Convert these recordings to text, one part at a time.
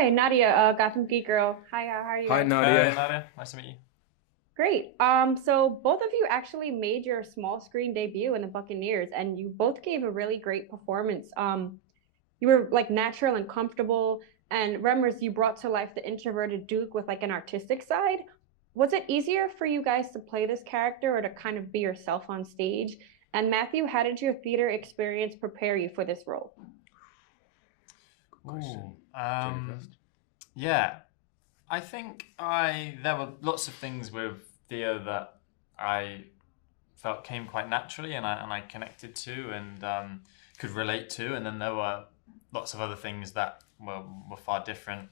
Hi, Nadia, Gotham Geek Girl. Hi, how are you Hi, guys? Nadia. Nadia, nice to meet you. Great. So both of you actually made your small screen debut in the Buccaneers, and you both gave a really great performance. You were like natural and comfortable, and Remmers, you brought to life the introverted Duke with like an artistic side. Was it easier for you guys to play this character or to kind of be yourself on stage? And Matthew, how did your theater experience prepare you for this role? Question. Ooh, yeah, I think there were lots of things with Theo that I felt came quite naturally and I connected to and could relate to, and then there were lots of other things that were far different,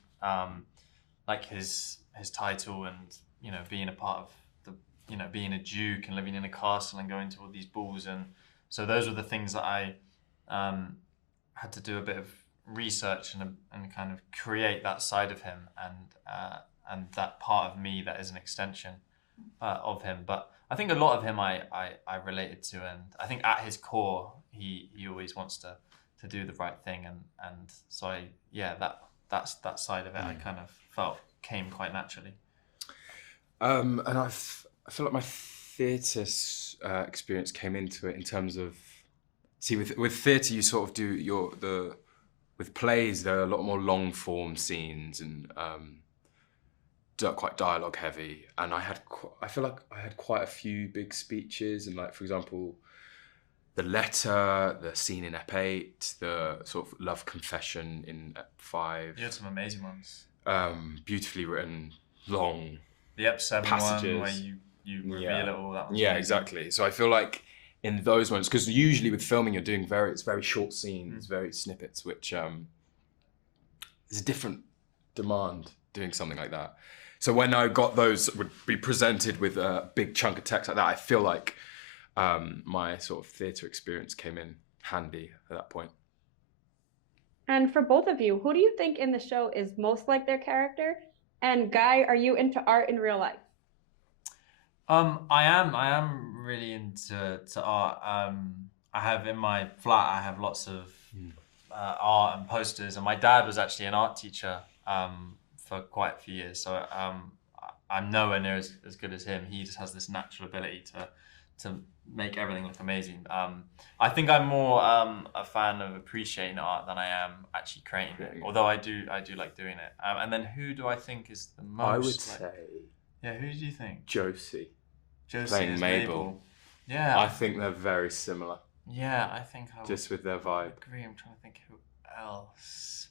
like his title and being a part of the being a duke and living in a castle and going to all these balls, and so those were the things that I had to do a bit of research and kind of create that side of him and that part of me that is an extension of him. But I think a lot of him I related to, and I think at his core he always wants to do the right thing, and so that's that side of it I kind of felt came quite naturally. And I feel like my theatre experience came into it in terms of, see, with theatre you sort of do with plays there are a lot more long form scenes and quite dialogue heavy, and I feel like I had quite a few big speeches, and like for example the letter, the scene in Ep 8, the sort of love confession in Ep 5. You had some amazing ones. Beautifully written, long The Ep 7 passages. one where you reveal it all. That was yeah, amazing. exactly. So I feel like in those moments, because usually with filming you're doing it's very short scenes, very snippets, which is a different demand doing something like that. So when I got those would be presented with a big chunk of text like that, I feel like my sort of theatre experience came in handy at that point. And for both of you, who do you think in the show is most like their character? And Guy, are you into art in real life? I am really into art. I have in my flat. I have lots of art and posters. And my dad was actually an art teacher for quite a few years. So I'm nowhere near as good as him. He just has this natural ability to make everything look amazing. I think I'm more a fan of appreciating art than I am actually creating it. Although I do like doing it. And then who do I think is the most? I would say. Yeah, who do you think? Josie. Josie Playing as Mabel. Yeah. I think they're very similar. Yeah, I think I would Just with their vibe. agree. I'm trying to think who else.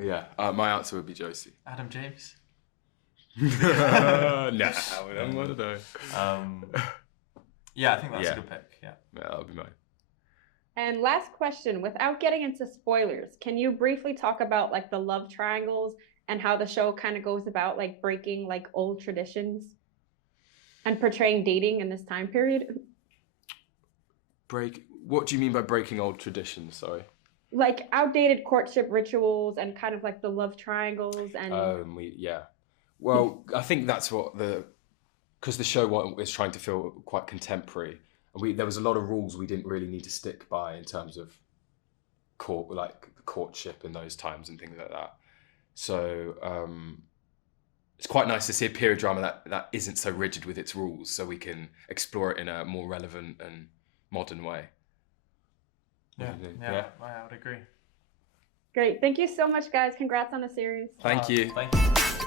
Yeah, my answer would be Josie. Adam James. Nah, I'm one of those. Yeah, I think that's Yeah. a good pick. Yeah. Yeah, that'll be mine. And last question, without getting into spoilers, can you briefly talk about like the love triangles and how the show kind of goes about like breaking like old traditions and portraying dating in this time period? What do you mean by breaking old traditions? Sorry. Like outdated courtship rituals and kind of like the love triangles and Well, I think that's what because the show is trying to feel quite contemporary. And there was a lot of rules we didn't really need to stick by in terms of courtship in those times and things like that. So it's quite nice to see a period drama that isn't so rigid with its rules, so we can explore it in a more relevant and modern way. Yeah, I would agree. great. Thank you so much, guys. Congrats on the series. Thank you. Thank you.